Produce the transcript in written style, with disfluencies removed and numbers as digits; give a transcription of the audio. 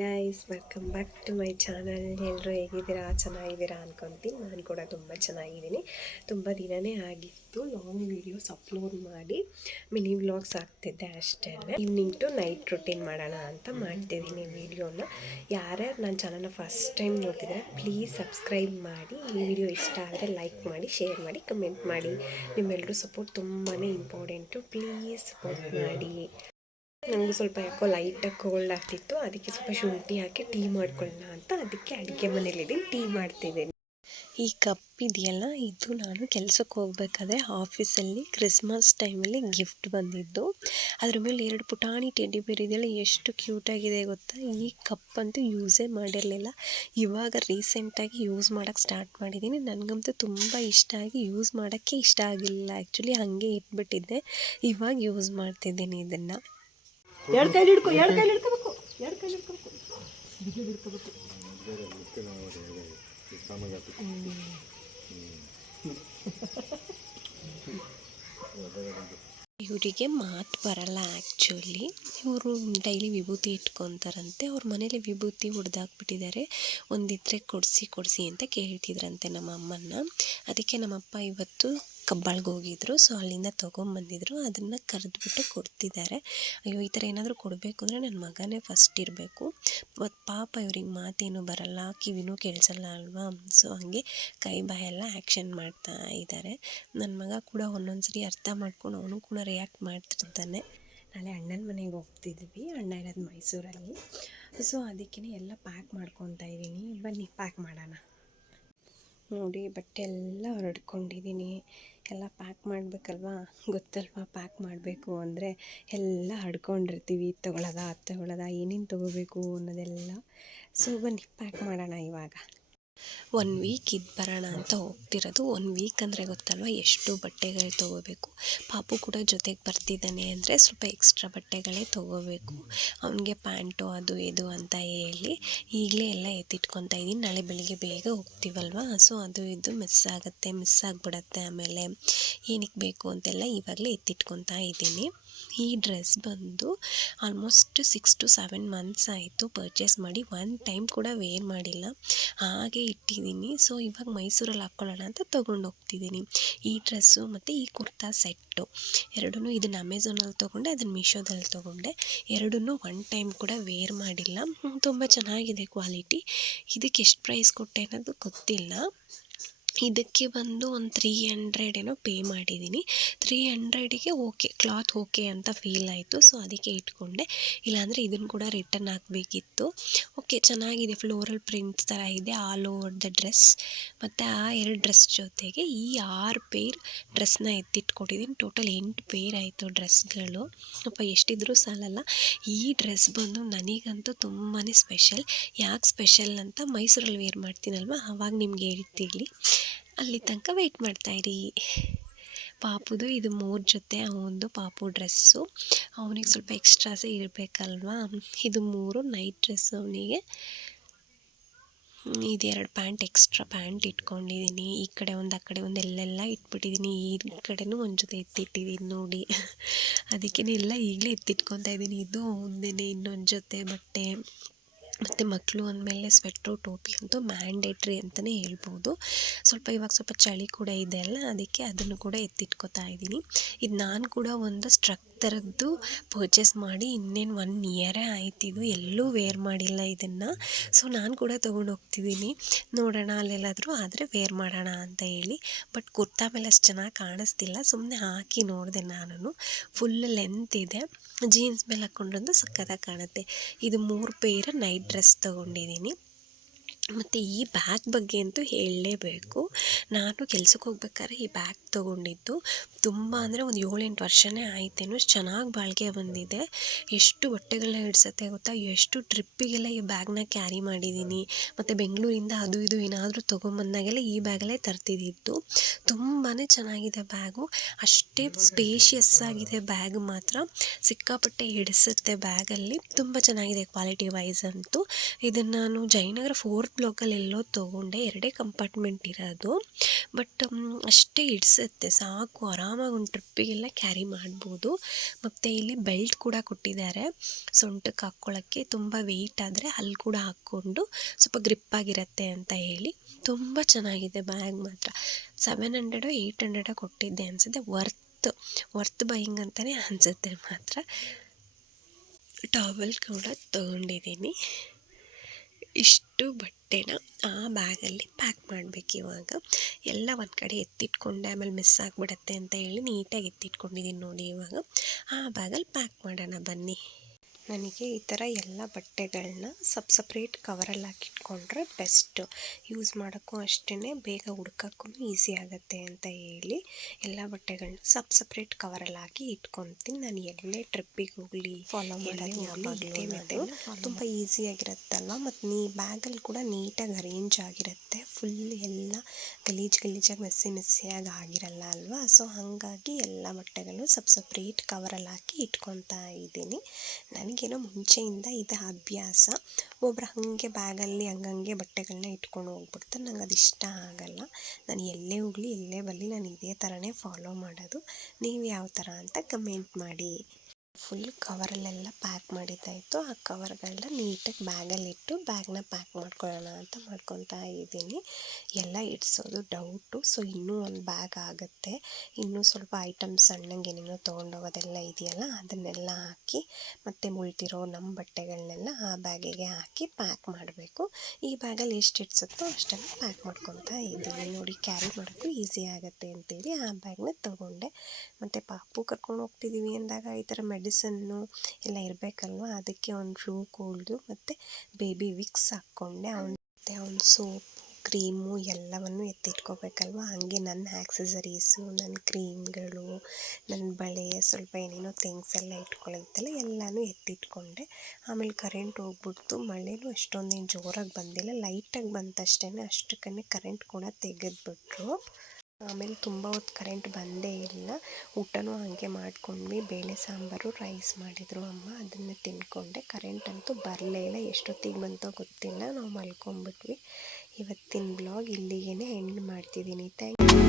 Guys, welcome back to my channel. ಎಲ್ಲರೂ ಹೇಗಿದ್ದೀರಾ? ಚೆನ್ನಾಗಿದ್ದೀರಾ ಅನ್ಕೊತೀನಿ. ನಾನು ಕೂಡ ತುಂಬ ಚೆನ್ನಾಗಿದ್ದೀನಿ. ತುಂಬ ದಿನವೇ ಆಗಿತ್ತು ಲಾಂಗ್ ವೀಡಿಯೋಸ್ ಅಪ್ಲೋಡ್ ಮಾಡಿ ಮಿನಿ ವ್ಲಾಗ್ಸ್ ಆಗ್ತಿದ್ದೆ ಅಷ್ಟೇ. ಈವ್ನಿಂಗ್ ಟು ನೈಟ್ ರುಟೀನ್ ಮಾಡೋಣ ಅಂತ ಮಾಡ್ತಿದ್ದೀನಿ ವೀಡಿಯೋನ. ಯಾರ್ಯಾರು ನನ್ನ ಚಾನಲ್ನ ಫಸ್ಟ್ ಟೈಮ್ ನೋಡ್ತಿದ್ದಾರೆ ಪ್ಲೀಸ್ ಸಬ್ಸ್ಕ್ರೈಬ್ ಮಾಡಿ. ಈ ವಿಡಿಯೋ ಇಷ್ಟ ಆದರೆ ಲೈಕ್ ಮಾಡಿ, ಶೇರ್ ಮಾಡಿ, ಕಮೆಂಟ್ ಮಾಡಿ. ನಿಮ್ಮೆಲ್ಲರೂ ಸಪೋರ್ಟ್ ತುಂಬಾ ಇಂಪಾರ್ಟೆಂಟು. ಪ್ಲೀಸ್ ಸಪೋರ್ಟ್ ಮಾಡಿ. ನನಗೂ ಸ್ವಲ್ಪ ಯಾಕೋ ಲೈಟಾಗಿ ಕೋಲ್ಡ್ ಆಗ್ತಿತ್ತು, ಅದಕ್ಕೆ ಸ್ವಲ್ಪ ಶುಂಠಿ ಹಾಕಿ ಟೀ ಮಾಡ್ಕೊಳ್ಳೋಣ ಅಂತ ಅದಕ್ಕೆ ಅಡುಗೆ ಮನೇಲಿದ್ದೀನಿ, ಟೀ ಮಾಡ್ತಿದ್ದೀನಿ. ಈ ಕಪ್ ಇದೆಯಲ್ಲ, ಇದು ನಾನು ಕೆಲಸಕ್ಕೆ ಹೋಗ್ಬೇಕಾದ್ರೆ ಆಫೀಸಲ್ಲಿ ಕ್ರಿಸ್ಮಸ್ ಟೈಮಲ್ಲಿ ಗಿಫ್ಟ್ ಬಂದಿದ್ದು. ಅದ್ರ ಮೇಲೆ 2 ಪುಟಾಣಿ ಟೆಡ್ಡಿ ಬೇರ್ ಇದೆಯಲ್ಲ, ಎಷ್ಟು ಕ್ಯೂಟಾಗಿದೆ ಗೊತ್ತಾ. ಈ ಕಪ್ ಅಂತೂ ಯೂಸೇ ಮಾಡಿರಲಿಲ್ಲ, ಇವಾಗ ರೀಸೆಂಟಾಗಿ ಯೂಸ್ ಮಾಡೋಕ್ಕೆ ಸ್ಟಾರ್ಟ್ ಮಾಡಿದ್ದೀನಿ. ನನಗಂತೂ ತುಂಬ ಇಷ್ಟ ಆಗಿ ಯೂಸ್ ಮಾಡೋಕ್ಕೆ ಇಷ್ಟ ಆಗಿಲ್ಲ ಆ್ಯಕ್ಚುಲಿ, ಹಾಗೆ ಇಟ್ಬಿಟ್ಟಿದ್ದೆ. ಇವಾಗ ಯೂಸ್ ಮಾಡ್ತಿದ್ದೀನಿ ಇದನ್ನು. ಎರಡು ಕೈಲಿ ಹಿಡ್ಕೋಬೇಕು. ಇವರಿಗೆ ಮಾತು ಬರಲ್ಲ ಆ್ಯಕ್ಚುಲಿ. ಇವರು ಡೈಲಿ ವಿಭೂತಿ ಇಟ್ಕೊತಾರಂತೆ. ಅವ್ರ ಮನೇಲಿ ವಿಭೂತಿ ಹೊಡೆದಾಕ್ಬಿಟ್ಟಿದ್ದಾರೆ. ಒಂದಿದ್ರೆ ಕೊಡಿಸಿ ಅಂತ ಕೇಳ್ತಿದ್ರಂತೆ ನಮ್ಮ ಅಮ್ಮನ್ನ. ಅದಕ್ಕೆ ನಮ್ಮಪ್ಪ ಇವತ್ತು ಕಬ್ಬಾಳ್ಗೆ ಹೋಗಿದ್ರು, ಸೊ ಅಲ್ಲಿಂದ ತೊಗೊಂಬಂದಿದ್ರು. ಅದನ್ನು ಕರೆದ್ಬಿಟ್ಟು ಕೊಡ್ತಿದ್ದಾರೆ. ಅಯ್ಯೋ, ಈ ಥರ ಏನಾದರೂ ಕೊಡಬೇಕು ಅಂದರೆ ನನ್ನ ಮಗನೇ ಫಸ್ಟ್ ಇರಬೇಕು. ಮತ್ತು ಪಾಪ ಇವ್ರಿಗೆ ಮಾತೇನು ಬರಲ್ಲ, ಕಿವಿನೂ ಕೇಳಿಸಲ್ಲ ಅಲ್ವಾ. ಸೊ ಹಾಗೆ ಕೈ ಬಾಯೆಲ್ಲ ಆ್ಯಕ್ಷನ್ ಮಾಡ್ತಾ ಇದ್ದಾರೆ. ನನ್ನ ಮಗ ಕೂಡ ಒಂದೊಂದ್ಸರಿ ಅರ್ಥ ಮಾಡ್ಕೊಂಡು ಅವನು ಕೂಡ ರಿಯಾಕ್ಟ್ ಮಾಡ್ತಿರ್ತಾನೆ. ನಾಳೆ ಅಣ್ಣನ ಮನೆಗೆ ಹೋಗ್ತಿದ್ವಿ, ಅಣ್ಣ ಇರೋದು ಮೈಸೂರಲ್ಲಿ. ಸೊ ಅದಕ್ಕೇ ಎಲ್ಲ ಪ್ಯಾಕ್ ಮಾಡ್ಕೊತಾ ಇದ್ದೀನಿ. ಬನ್ನಿ ಪ್ಯಾಕ್ ಮಾಡೋಣ. ನೋಡಿ, ಬಟ್ಟೆ ಎಲ್ಲ ಹೊರಡ್ಕೊಂಡಿದ್ದೀನಿ. ಎಲ್ಲ ಪ್ಯಾಕ್ ಮಾಡಬೇಕಲ್ವಾ, ಗೊತ್ತಲ್ವಾ ಪ್ಯಾಕ್ ಮಾಡಬೇಕು ಅಂದರೆ ಎಲ್ಲ ಹಡ್ಕೊಂಡಿರ್ತೀವಿ. ಇದು ತೊಗೊಳ್ಳೋದ ಏನೇನು ತೊಗೋಬೇಕು ಅನ್ನೋದೆಲ್ಲ. ಸೊ ಬನ್ನಿ ಪ್ಯಾಕ್ ಮಾಡೋಣ ಇವಾಗ. 1 ವೀಕ್ ಇದು ಬರೋಣ ಅಂತ ಹೋಗ್ತಿರೋದು. 1 ವೀಕ್ ಅಂದರೆ ಗೊತ್ತಲ್ವ ಎಷ್ಟು ಬಟ್ಟೆಗಳು ತೊಗೋಬೇಕು. ಪಾಪು ಕೂಡ ಜೊತೆಗೆ ಬರ್ತಿದ್ದಾನೆ ಅಂದರೆ ಸ್ವಲ್ಪ ಎಕ್ಸ್ಟ್ರಾ ಬಟ್ಟೆಗಳೇ ತೊಗೋಬೇಕು. ಅವನಿಗೆ ಪ್ಯಾಂಟು ಅದು ಇದು ಅಂತ ಹೇಳಿ ಈಗಲೇ ಎಲ್ಲ ಎತ್ತಿಟ್ಕೊತಾ ಇದ್ದೀನಿ. ನಾಳೆ ಬೆಳಿಗ್ಗೆ ಬೇಗ ಹೋಗ್ತೀವಲ್ವ, ಸೊ ಅದು ಇದು ಮಿಸ್ ಆಗಿಬಿಡತ್ತೆ. ಆಮೇಲೆ ಏನಕ್ಕೆ ಬೇಕು ಅಂತೆಲ್ಲ ಇವಾಗಲೇ ಎತ್ತಿಟ್ಕೊತಾ ಇದ್ದೀನಿ. ಈ ಡ್ರೆಸ್ ಬಂದು ಆಲ್ಮೋಸ್ಟ್ 6 to 7 ಮಂತ್ಸ್ ಆಯಿತು ಪರ್ಚೇಸ್ ಮಾಡಿ. 1 ಟೈಮ್ ಕೂಡ ವೇರ್ ಮಾಡಿಲ್ಲ, ಹಾಗೆ ಇಟ್ಟಿದ್ದೀನಿ. ಸೊ ಇವಾಗ ಮೈಸೂರಲ್ಲಿ ಹಾಕ್ಕೊಳ್ಳೋಣ ಅಂತ ತೊಗೊಂಡು ಹೋಗ್ತಿದ್ದೀನಿ. ಈ ಡ್ರೆಸ್ಸು ಮತ್ತು ಈ ಕುರ್ತಾ ಸೆಟ್ಟು ಎರಡೂ ಇದನ್ನು ಅಮೆಝಾನಲ್ಲಿ ತೊಗೊಂಡೆ, ಅದನ್ನು ಮೀಶೋದಲ್ಲಿ ತೊಗೊಂಡೆ. ಎರಡೂ 1 ಟೈಮ್ ಕೂಡ ವೇರ್ ಮಾಡಿಲ್ಲ. ತುಂಬ ಚೆನ್ನಾಗಿದೆ ಕ್ವಾಲಿಟಿ. ಇದಕ್ಕೆ ಎಷ್ಟು ಪ್ರೈಸ್ ಕೊಟ್ಟೆ ಅನ್ನೋದು ಗೊತ್ತಿಲ್ಲ. ಇದಕ್ಕೆ ಬಂದು ಒಂದು 300 ಏನೋ ಪೇ ಮಾಡಿದ್ದೀನಿ. 300ಗೆ ಓಕೆ, ಕ್ಲಾತ್ ಓಕೆ ಅಂತ ಫೀಲ್ ಆಯಿತು. ಸೊ ಅದಕ್ಕೆ ಇಟ್ಕೊಂಡೆ. ಇಲ್ಲಾಂದರೆ ಇದನ್ನು ಕೂಡ ರಿಟರ್ನ್ ಹಾಕಬೇಕಿತ್ತು. ಓಕೆ, ಚೆನ್ನಾಗಿದೆ. ಫ್ಲೋರಲ್ ಪ್ರಿಂಟ್ಸ್ ಥರ ಇದೆ ಆಲ್ ಓವರ್ ದ ಡ್ರೆಸ್. ಮತ್ತು ಆ 2 ಡ್ರೆಸ್ ಜೊತೆಗೆ ಈ 6 ಪೇರ್ ಡ್ರೆಸ್ನ ಎತ್ತಿಟ್ಕೊಟ್ಟಿದ್ದೀನಿ. ಟೋಟಲ್ 8 ಪೇರ್ ಆಯಿತು ಡ್ರೆಸ್ಗಳು. ಸ್ವಲ್ಪ ಎಷ್ಟಿದ್ರೂ ಸಾಲಲ್ಲ. ಈ ಡ್ರೆಸ್ ಬಂದು ನನಗಂತೂ ತುಂಬಾ ಸ್ಪೆಷಲ್. ಯಾಕೆ ಸ್ಪೆಷಲ್ ಅಂತ ಮೈಸೂರಲ್ಲಿ ವೇರ್ ಮಾಡ್ತೀನಲ್ವ, ಆವಾಗ ನಿಮ್ಗೆ ಹೇಳ್ತಿರ್ಲಿ. ಅಲ್ಲಿ ತನಕ ವೆಯ್ಟ್ ಮಾಡ್ತಾಯಿರಿ. ಪಾಪುದು ಇದು 3 ಜೊತೆ ಅವನದು ಪಾಪು ಡ್ರೆಸ್ಸು. ಅವನಿಗೆ ಸ್ವಲ್ಪ ಎಕ್ಸ್ಟ್ರಾಸೇ ಇರಬೇಕಲ್ವಾ. ಇದು 3 ನೈಟ್ ಡ್ರೆಸ್ ಅವನಿಗೆ. ಇದು 2 ಪ್ಯಾಂಟ್ ಎಕ್ಸ್ಟ್ರಾ ಪ್ಯಾಂಟ್ ಇಟ್ಕೊಂಡಿದ್ದೀನಿ. ಈ ಕಡೆ ಒಂದು, ಆ ಕಡೆ ಒಂದು ಎಲ್ಲೆಲ್ಲ ಇಟ್ಬಿಟ್ಟಿದ್ದೀನಿ. ಈ ಕಡೆನೂ ಒಂದು ಜೊತೆ ಎತ್ತಿಟ್ಟಿದ್ದೀನಿ ನೋಡಿ. ಅದಕ್ಕೇ ಎಲ್ಲ ಈಗಲೇ ಎತ್ತಿಟ್ಕೊತಾ ಇದ್ದೀನಿ. ಇದು ಅವನದೇ ಇನ್ನೊಂದು ಜೊತೆ ಬಟ್ಟೆ. ಮತ್ತು ಮಕ್ಕಳು ಅಂದಮೇಲೆ ಸ್ವೆಟ್ರು ಟೋಪಿ ಅಂತೂ ಮ್ಯಾಂಡೇಟ್ರಿ ಅಂತಲೇ ಹೇಳ್ಬೋದು. ಇವಾಗ ಸ್ವಲ್ಪ ಚಳಿ ಕೂಡ ಇದೆ ಅಲ್ಲ, ಅದಕ್ಕೆ ಅದನ್ನು ಕೂಡ ಎತ್ತಿಟ್ಕೊತಾ ಇದ್ದೀನಿ. ಇದು ನಾನು ಕೂಡ ಒಂದು ಸ್ಟ್ರಕ್ ಥರದ್ದು ಪರ್ಚೇಸ್ ಮಾಡಿ ಇನ್ನೇನು 1 ಇಯರೇ ಆಯ್ತಿದ್ದು, ಎಲ್ಲೂ ವೇರ್ ಮಾಡಿಲ್ಲ ಇದನ್ನು. ಸೊ ನಾನು ಕೂಡ ತೊಗೊಂಡು ಹೋಗ್ತಿದ್ದೀನಿ. ನೋಡೋಣ ಅಲ್ಲೆಲ್ಲಾದರೂ ಆದರೆ ವೇರ್ ಮಾಡೋಣ ಅಂತ ಹೇಳಿ. ಬಟ್ ಕುರ್ತಾ ಮೇಲೆ ಅಷ್ಟು ಚೆನ್ನಾಗಿ ಕಾಣಿಸ್ತಿಲ್ಲ, ಸುಮ್ಮನೆ ಹಾಕಿ ನೋಡಿದೆ ನಾನು. ಫುಲ್ ಲೆಂತ್ ಇದೆ, ಜೀನ್ಸ್ ಮೇಲೆ ಹಾಕ್ಕೊಂಡ್ರಂತೂ ಸಕ್ಕತ್ತಾಗಿ ಕಾಣುತ್ತೆ. ಇದು 3 ಪೇರ್ ನೈಟ್ ಡ್ರೆಸ್ ತೊಗೊಂಡಿದ್ದೀನಿ. ಮತ್ತು ಈ ಬ್ಯಾಗ್ ಬಗ್ಗೆ ಅಂತೂ ಹೇಳಲೇಬೇಕು. ನಾನು ಕೆಲ್ಸಕ್ಕೆ ಹೋಗ್ಬೇಕಾದ್ರೆ ಈ ಬ್ಯಾಗ್ ತೊಗೊಂಡಿದ್ದು. ತುಂಬ ಅಂದರೆ ಒಂದು 7-8 ವರ್ಷನೇ ಆಯ್ತೇನೋ. ಚೆನ್ನಾಗಿ ಬಾಳಿಕೆ ಬಂದಿದೆ. ಎಷ್ಟು ಬಟ್ಟೆಗಳನ್ನ ಹಿಡ್ಸತ್ತೆ ಗೊತ್ತಾ. ಎಷ್ಟು ಟ್ರಿಪ್ಪಿಗೆಲ್ಲ ಈ ಬ್ಯಾಗ್ನ ಕ್ಯಾರಿ ಮಾಡಿದ್ದೀನಿ. ಮತ್ತು ಬೆಂಗಳೂರಿಂದ ಅದು ಇದು ಏನಾದರೂ ತೊಗೊಂಬಂದಾಗೆಲ್ಲ ಈ ಬ್ಯಾಗಲ್ಲೇ ತರ್ತಿದ್ದಿದ್ದು. ತುಂಬಾ ಚೆನ್ನಾಗಿದೆ ಬ್ಯಾಗು. ಅಷ್ಟೇ ಸ್ಪೇಷಿಯಸ್ ಆಗಿದೆ ಬ್ಯಾಗ್ ಮಾತ್ರ. ಸಿಕ್ಕಾಪಟ್ಟೆ ಹಿಡಿಸುತ್ತೆ ಬ್ಯಾಗಲ್ಲಿ. ತುಂಬ ಚೆನ್ನಾಗಿದೆ ಕ್ವಾಲಿಟಿ ವೈಸ್ ಅಂತೂ. ಇದನ್ನು ನಾನು ಜಯನಗರ 4th ಬ್ಲಾಗಲ್ಲಿ ಎಲ್ಲೋ ತೊಗೊಂಡೆ, 2 ಕಂಪಾರ್ಟ್ಮೆಂಟ್ ಇರೋದು. ಬಟ್ ಅಷ್ಟೇ ಹಿಡ್ಸುತ್ತೆ, ಸಾಕು, ಆರಾಮಾಗಿ ಒಂದು ಟ್ರಿಪ್ಪಿಗೆಲ್ಲ ಕ್ಯಾರಿ ಮಾಡ್ಬೋದು. ಮತ್ತು ಇಲ್ಲಿ ಬೆಲ್ಟ್ ಕೂಡ ಕೊಟ್ಟಿದ್ದಾರೆ ಸೊಂಟಕ್ಕೆ ಹಾಕ್ಕೊಳ್ಳೋಕ್ಕೆ, ತುಂಬ ವೆಯ್ಟ್ ಆದರೆ ಅಲ್ಲಿ ಕೂಡ ಹಾಕ್ಕೊಂಡು ಸ್ವಲ್ಪ ಗ್ರಿಪ್ಪಾಗಿರುತ್ತೆ ಅಂತ ಹೇಳಿ. ತುಂಬ ಚೆನ್ನಾಗಿದೆ ಬ್ಯಾಗ್ ಮಾತ್ರ. 700 800 ಕೊಟ್ಟಿದ್ದೆ ಅನಿಸುತ್ತೆ. ವರ್ತ್ ಬೈಯಿಂಗ್ ಅಂತಲೇ ಅನಿಸುತ್ತೆ ಮಾತ್ರ. ಟವಲ್ ಕೂಡ ತೊಗೊಂಡಿದ್ದೀನಿ. ಇಷ್ಟು ಬಟ್ಟೆನ ಆ ಬ್ಯಾಗಲ್ಲಿ ಪ್ಯಾಕ್ ಮಾಡಬೇಕು. ಇವಾಗ ಎಲ್ಲ ಒಂದು ಕಡೆ ಎತ್ತಿಟ್ಕೊಂಡೆ, ಆಮೇಲೆ ಮಿಸ್ ಆಗಿಬಿಡತ್ತೆ ಅಂತ ಹೇಳಿ ನೀಟಾಗಿ ಎತ್ತಿಟ್ಕೊಂಡಿದ್ದೀನಿ ನೋಡಿ. ಇವಾಗ ಆ ಬ್ಯಾಗಲ್ಲಿ ಪ್ಯಾಕ್ ಮಾಡೋಣ ಬನ್ನಿ. ನನಗೆ ಈ ಥರ ಎಲ್ಲ ಬಟ್ಟೆಗಳನ್ನ ಸಪ್ರೇಟ್ ಕವರಲ್ಲಿ ಹಾಕಿಟ್ಕೊಂಡ್ರೆ ಬೆಸ್ಟು. ಯೂಸ್ ಮಾಡೋಕ್ಕೂ ಅಷ್ಟೇ, ಬೇಗ ಹುಡ್ಕೋಕ್ಕೂ ಈಸಿ ಆಗುತ್ತೆ ಅಂತ ಹೇಳಿ ಎಲ್ಲ ಬಟ್ಟೆಗಳನ್ನ ಸಪ್ರೇಟ್ ಕವರಲ್ಲಿ ಹಾಕಿ ಇಟ್ಕೊತೀನಿ. ನಾನು ಎಲ್ಲೇ ಟ್ರಿಪ್ಪಿಗೆ ಹೋಗಲಿ ಫಾಲೋ ಮಾಡೋದು ಇದೇ ಮೆಥಡ್ ತುಂಬ ಈಸಿಯಾಗಿರುತ್ತಲ್ವ. ಮತ್ತು ಬ್ಯಾಗಲ್ಲಿ ಕೂಡ ನೀಟಾಗಿ ಅರೇಂಜ್ ಆಗಿರುತ್ತೆ. ಫುಲ್ ಎಲ್ಲ ಗಲೀಜಾಗಿ ಮೆಸ್ಸಿಯಾಗಿ ಆಗಿರಲ್ಲ ಅಲ್ವಾ. ಸೊ ಹಾಗಾಗಿ ಎಲ್ಲ ಬಟ್ಟೆಗಳು ಸಪ್ರೇಟ್ ಕವರಲ್ಲಿ ಹಾಕಿ ಇಟ್ಕೊತಾ ಇದ್ದೀನಿ. ನನಗೇನೋ ಮುಂಚೆಯಿಂದ ಇದು ಅಭ್ಯಾಸ. ಒಬ್ಬರು ಹಾಗೆ ಬ್ಯಾಗಲ್ಲಿ ಹಂಗಂಗೆ ಬಟ್ಟೆಗಳನ್ನ ಇಟ್ಕೊಂಡು ಹೋಗ್ಬಿಡ್ತಾರೆ. ನಂಗೆ ಅದು ಇಷ್ಟ ಆಗಲ್ಲ. ನಾನು ಎಲ್ಲೇ ಹೋಗಲಿ ಎಲ್ಲೇ ಬರಲಿ ನಾನು ಇದೇ ಥರನೇ ಫಾಲೋ ಮಾಡೋದು. ನೀವು ಯಾವ ಥರ ಅಂತ ಕಮೆಂಟ್ ಮಾಡಿ. ಫುಲ್ ಕವರಲ್ಲೆಲ್ಲ ಪ್ಯಾಕ್ ಮಾಡಿದ್ದಾಯಿತು. ಆ ಕವರ್ಗಳನ್ನ ನೀಟಾಗಿ ಬ್ಯಾಗಲ್ಲಿಟ್ಟು ಬ್ಯಾಗ್ನ ಪ್ಯಾಕ್ ಮಾಡ್ಕೊಳ್ಳೋಣ ಅಂತ ಮಾಡ್ಕೊತಾ ಇದ್ದೀನಿ. ಎಲ್ಲ ಇಡ್ಸೋದು ಡೌಟು. ಸೊ ಇನ್ನೂ ಒಂದು ಬ್ಯಾಗ್ ಆಗುತ್ತೆ. ಇನ್ನೂ ಸ್ವಲ್ಪ ಐಟಮ್ಸ್ ಸಣ್ಣಗೆ ಏನೇನೋ ತೊಗೊಂಡೋಗೋದೆಲ್ಲ ಇದೆಯಲ್ಲ, ಅದನ್ನೆಲ್ಲ ಹಾಕಿ ಮತ್ತು ಮುಳ್ತಿರೋ ನಮ್ಮ ಬಟ್ಟೆಗಳನ್ನೆಲ್ಲ ಆ ಬ್ಯಾಗಿಗೆ ಹಾಕಿ ಪ್ಯಾಕ್ ಮಾಡಬೇಕು. ಈ ಬ್ಯಾಗಲ್ಲಿ ಎಷ್ಟು ಇಡ್ಸುತ್ತೋ ಅಷ್ಟನ್ನು ಪ್ಯಾಕ್ ಮಾಡ್ಕೊತಾ ಇದ್ದೀನಿ ನೋಡಿ. ಕ್ಯಾರಿ ಮಾಡೋಕ್ಕೂ ಈಸಿ ಆಗುತ್ತೆ ಅಂತೇಳಿ ಆ ಬ್ಯಾಗ್ನ ತೊಗೊಂಡೆ. ಮತ್ತು ಪಾಪು ಕರ್ಕೊಂಡು ಹೋಗ್ತಿದ್ದೀವಿ ಅಂದಾಗ ಈ ಥರ ಮೆಡಿಸನ್ನು ಎಲ್ಲ ಇರಬೇಕಲ್ವ. ಅದಕ್ಕೆ ಒಂದು ಫ್ಲೂ ಕೋಲ್ಡು ಮತ್ತು ಬೇಬಿ ವಿಕ್ಸ್ ಹಾಕ್ಕೊಂಡೆ. ಅವನ ಸೋಪು ಕ್ರೀಮು ಎಲ್ಲವನ್ನು ಎತ್ತಿಟ್ಕೋಬೇಕಲ್ವ. ಹಾಗೆ ನನ್ನ ಆ್ಯಕ್ಸಸರೀಸು, ನನ್ನ ಕ್ರೀಮ್ಗಳು, ನನ್ನ ಬಳೆ, ಸ್ವಲ್ಪ ಏನೇನೋ ಥಿಂಗ್ಸ್ ಎಲ್ಲ ಇಟ್ಕೊಳ್ಳುತ್ತಲ್ಲ ಎಲ್ಲನೂ ಎತ್ತಿಟ್ಕೊಂಡೆ. ಆಮೇಲೆ ಕರೆಂಟ್ ಹೋಗ್ಬಿಡ್ತು. ಮಳೆನೂ ಅಷ್ಟೊಂದೇನು ಜೋರಾಗಿ ಬಂದಿಲ್ಲ, ಲೈಟಾಗಿ ಬಂತಷ್ಟೇ. ಅಷ್ಟಕ್ಕೇ ಕರೆಂಟ್ ಕೂಡ ತೆಗೆದ್ಬಿಟ್ರು. ಆಮೇಲೆ ತುಂಬ ಹೊತ್ತು ಕರೆಂಟ್ ಬಂದೇ ಇಲ್ಲ. ಊಟನೂ ಹಾಗೆ ಮಾಡ್ಕೊಂಡ್ವಿ. ಬೇಳೆ ಸಾಂಬಾರು ರೈಸ್ ಮಾಡಿದರು ಅಮ್ಮ, ಅದನ್ನೇ ತಿಂದ್ಕೊಂಡೆ. ಕರೆಂಟ್ ಅಂತೂ ಬರಲೇ ಇಲ್ಲ. ಎಷ್ಟೊತ್ತಿಗೆ ಬಂತೋ ಗೊತ್ತಿಲ್ಲ. ನಾವು ಮಲ್ಕೊಂಡ್ಬಿಟ್ವಿ. ಇವತ್ತಿನ ಬ್ಲಾಗ್ ಇಲ್ಲಿಗೇ ಎಂಡ್ ಮಾಡ್ತಿದ್ದೀನಿ. Thank you.